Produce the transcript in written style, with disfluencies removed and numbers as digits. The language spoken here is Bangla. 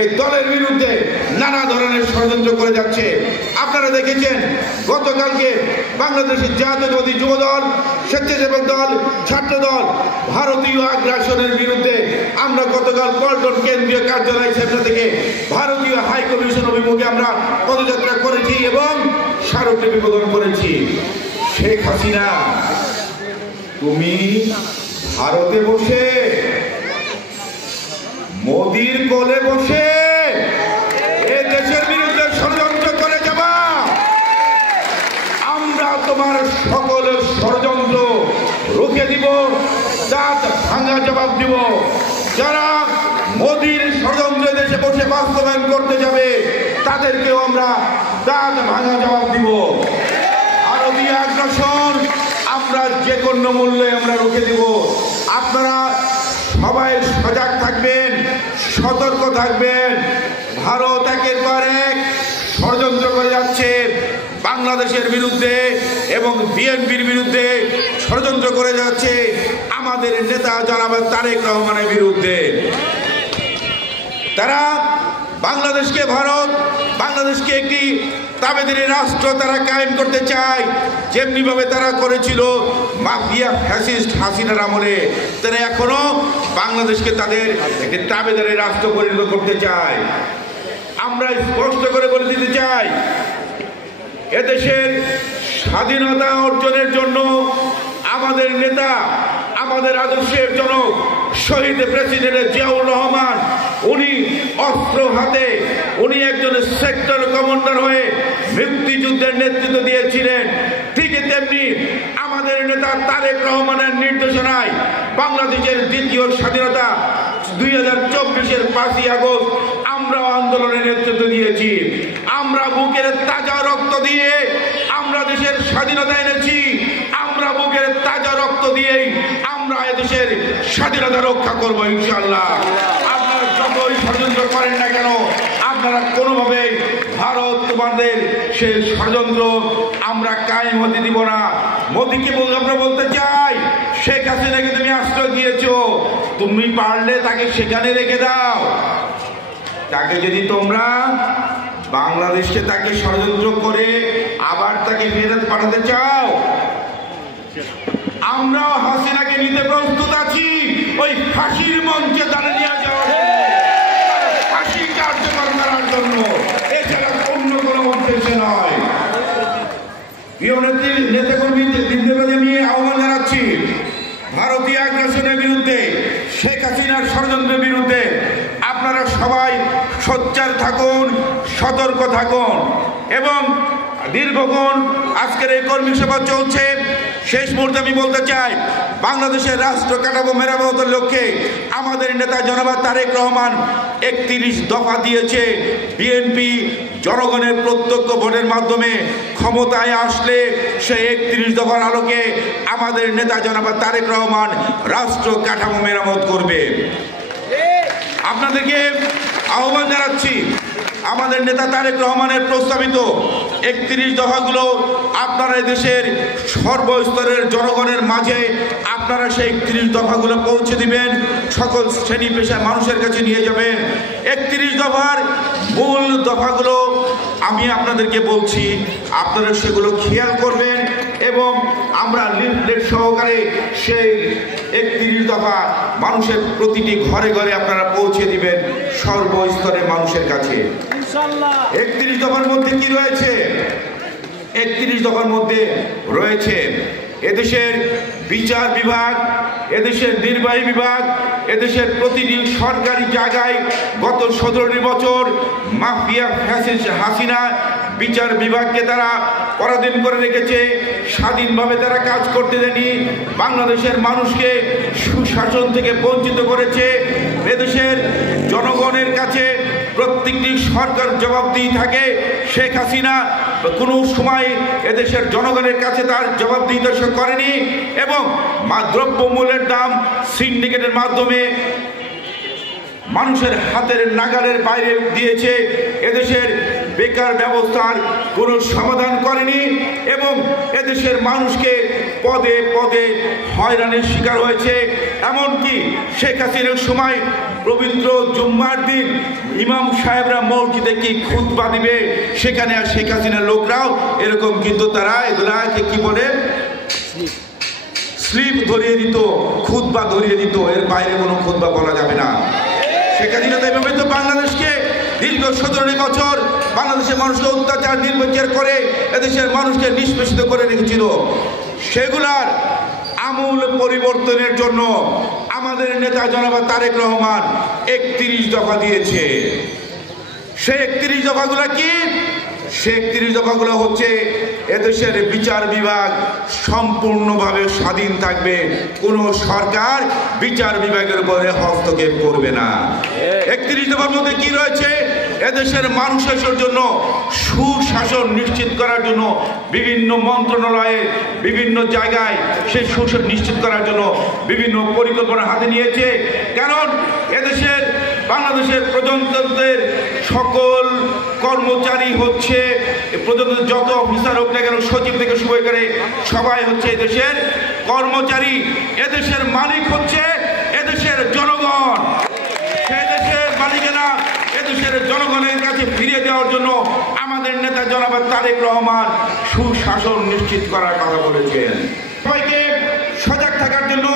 এই দলের বিরুদ্ধে নানা ধরনের ষড়যন্ত্র করে যাচ্ছে। আপনারা দেখেছেন গতকালকে বাংলাদেশের জাতীয়তাবাদী যুবদল, স্বেচ্ছাসেবক দল, ছাত্র দল ভারতীয় আগ্রাসনের বিরুদ্ধে আমরা গতকাল পল্টন কেন্দ্রীয় কার্যালয় সামনে থেকে ভারতীয় হাই কমিশন অভিমুখে আমরা পদযাত্রা করেছি এবং স্মারকলিপি প্রদান করেছি। শেখ হাসিনা, তুমি ভারতে বসে মোদির কোলে বসে এ দেশের বিরুদ্ধে ষড়যন্ত্র করে যাবা। আমরা তোমার সকলের ষড়যন্ত্র রুখে দিব, দাঁত ভাঙা জবাব দিব। যারা মোদির ষড়যন্ত্র দেশে বসে বাস্তবায়ন করতে যাবে তাদেরকেও আমরা দাঁত ভাঙা জবাব দিব। ভারতীয় আগ্রাসন আমরা যে কোনো মূল্যে আমরা রুখে দিব। আপনারা সবাই সজাগ থাকবেন, সতর্ক থাকবেন। ভারত একের পর এক ষড়যন্ত্র করে যাচ্ছে বাংলাদেশের বিরুদ্ধে এবং বিএনপির বিরুদ্ধে ষড়যন্ত্র করে যাচ্ছে আমাদের নেতা জনাব তারেক রহমানের বিরুদ্ধে। তারা বাংলাদেশকে একটি তাবেদারি রাষ্ট্র তারা কায়েম করতে চায়, যেমনি ভাবে তারা করেছিল মাফিয়া ফ্যাসিস্ট হাসিনার আমলে। তারা এখনো বাংলাদেশকে তাদের একটি তাবেদারি রাষ্ট্র পরিণত করতে চায়। আমরা স্পষ্ট করে বলে দিতে চাই, এদেশের স্বাধীনতা অর্জনের জন্য আমাদের নেতা, আমাদের আদর্শের জনক শহীদ প্রেসিডেন্ট জিয়াউর রহমান, উনি অস্ত্র হাতে, উনি একজন সেক্টর কমান্ডার হয়ে মুক্তিযুদ্ধের নেতৃত্ব দিয়েছিলেন। ঠিক তেমনি আমাদের নেতা তারেক রহমানের নির্দেশনায় বাংলাদেশের দ্বিতীয় স্বাধীনতা 2024-এর 5ই আগস্ট আমরা আন্দোলনের নেতৃত্ব দিয়েছি। আমরা বুকের তাজা রক্ত দিয়ে আমরা দেশের স্বাধীনতা এনেছি। আমরা বুকের তাজা রক্ত দিয়েই আমরা এদেশের স্বাধীনতা রক্ষা করবো ইনশাআল্লাহ। আপনারা যতই ষড়যন্ত্র করেন না কেন, আপনারা কোনোভাবে ভারত তোমাদের সে ষড়যন্ত্র আমরা কায়েম হতে দিব না। মোদীকে আমরা বলতে চাই, শেখ হাসিনাকে তুমি আশ্রয় দিয়েছো, তুমি পারলে তাকে সেখানে রেখে দাও। তাকে যদি তোমরা বাংলাদেশকে তাকে ষড়যন্ত্র করে আবার তাকে ফেরত পাঠাতে চাও, আমরাও হাসিনাকে নিতে প্রস্তুত আছি। ওই ফাঁসির মঞ্চে দাঁড়িয়ে নিয়ে যাওয়ার ফাঁসি কার্যকর করার জন্য, এছাড়া অন্য কোনো উদ্দেশ্যে নয়। প্রিয় নেতাকর্মীদের আমি আহ্বান জানাচ্ছি, ভারতীয় আগ্রাসনের বিরুদ্ধে, শেখ হাসিনার ষড়যন্ত্রের বিরুদ্ধে আপনারা সবাই সোচ্চার থাকুন, সতর্ক থাকুন এবং দীর্ঘক্ষণ আজকের এই কর্মী সভা চলছে। শেষ মুহূর্তে আমি বলতে চাই, বাংলাদেশের রাষ্ট্র কাঠামো মেরামতের লক্ষ্যে আমাদের নেতা জনাব তারেক রহমান 31 দফা দিয়েছে। বিএনপি জনগণের প্রত্যক্ষ ভোটের মাধ্যমে ক্ষমতায় আসলে সেই 31 দফার আলোকে আমাদের নেতা জনাব তারেক রহমান রাষ্ট্র কাঠামো মেরামত করবে। আপনাদেরকে আহ্বান জানাচ্ছি, আমাদের নেতা তারেক রহমানের প্রস্তাবিত 31 দফাগুলো আপনারা দেশের সর্বস্তরের জনগণের মাঝে আপনারা সেই 31 দফাগুলো পৌঁছে দিবেন, সকল শ্রেণী পেশার মানুষের কাছে নিয়ে যাবেন। 31 দফার মূল দফাগুলো আমি আপনাদেরকে বলছি, আপনারা সেগুলো খেয়াল করবেন এবং আমরা লিফলেট সহকারে সেই 31 দফা মানুষের প্রতিটি ঘরে ঘরে আপনারা পৌঁছে দিবেন সর্বস্তরের মানুষের কাছে। 31 দফার মধ্যে কি রয়েছে? 31 দফার মধ্যে রয়েছে এদেশের বিচার বিভাগ, এদেশের নির্বাহী বিভাগ, এদেশের প্রতিটি সরকারি জায়গায় গত 17 বছর মাফিয়া ফ্যাসিস্ট হাসিনা বিচার বিভাগকে তারা পরাধীন করে রেখেছে, স্বাধীনভাবে তারা কাজ করতে দেয়নি, বাংলাদেশের মানুষকে সুশাসন থেকে বঞ্চিত করেছে। এদেশের জনগণের কাছে প্রত্যেকটি সরকার জবাবদিহি থাকে। শেখ হাসিনা কোনো সময় এদেশের জনগণের কাছে তার জবাবদিহিতা করেনি এবং দ্রব্যমূল্যের দাম সিন্ডিকেটের মাধ্যমে মানুষের হাতের নাগালের বাইরে দিয়েছে। এদেশের বেকার ব্যবস্থার কোনো সমাধান করেনি এবং এদেশের মানুষকে পদে পদে হয়রানির শিকার হয়েছে। এমনকি শেখ হাসিনার সময় পবিত্র জুম্মার দিন ইমাম সাহেবরা মসজিদে কি খুতবা দিবে, সেখানে আর শেখ হাসিনার লোকরাও এরকম কিন্তু তারা এগুলাকে কি বলে স্লিপ ধরিয়ে দিত, খুতবা ধরিয়ে দিত, এর বাইরে কোনো খুতবা বলা যাবে না। শেখ হাসিনা এভাবে তো বাংলাদেশকে দীর্ঘ 17 বছর বাংলাদেশের মানুষকে অত্যাচার নির্বিচার করে এদেশের মানুষকে নিষ্পেষিত করে রেখেছিল। সেগুলার আমূল পরিবর্তনের জন্য আমাদের নেতা জনাব তারেক রহমান 31 দফা দিয়েছে। সেই 31 দফাগুলো কি? সে 31 দফাগুলো হচ্ছে এদেশের বিচার বিভাগ সম্পূর্ণভাবে স্বাধীন থাকবে, কোনো সরকার বিচার বিভাগের উপরে হস্তক্ষেপ করবে না। 31 দফার মধ্যে কি রয়েছে? এদেশের মানুষের জন্য সুশাসন নিশ্চিত করার জন্য বিভিন্ন মন্ত্রণালয়ে বিভিন্ন জায়গায় সেই সুশাসন নিশ্চিত করার জন্য বিভিন্ন পরিকল্পনা হাতে নিয়েছে। কারণ এদেশের বাংলাদেশের প্রজাতন্ত্রের সকল কর্মচারী হচ্ছে প্রজাতন্ত্রের যত অফিসার হোক না কেন, সচিব থেকে শুরু করে সবাই হচ্ছে এদেশের কর্মচারী। এদেশের মালিক হচ্ছে এদেশের জনগণ। সেই দেশের মালিকেরা এদেশের জনগণের কাছে ফিরিয়ে দেওয়ার জন্য আমাদের নেতা জনাব তারেক রহমান সুশাসন নিশ্চিত করার কথা বলেছেন। সবাইকে সজাগ থাকার জন্য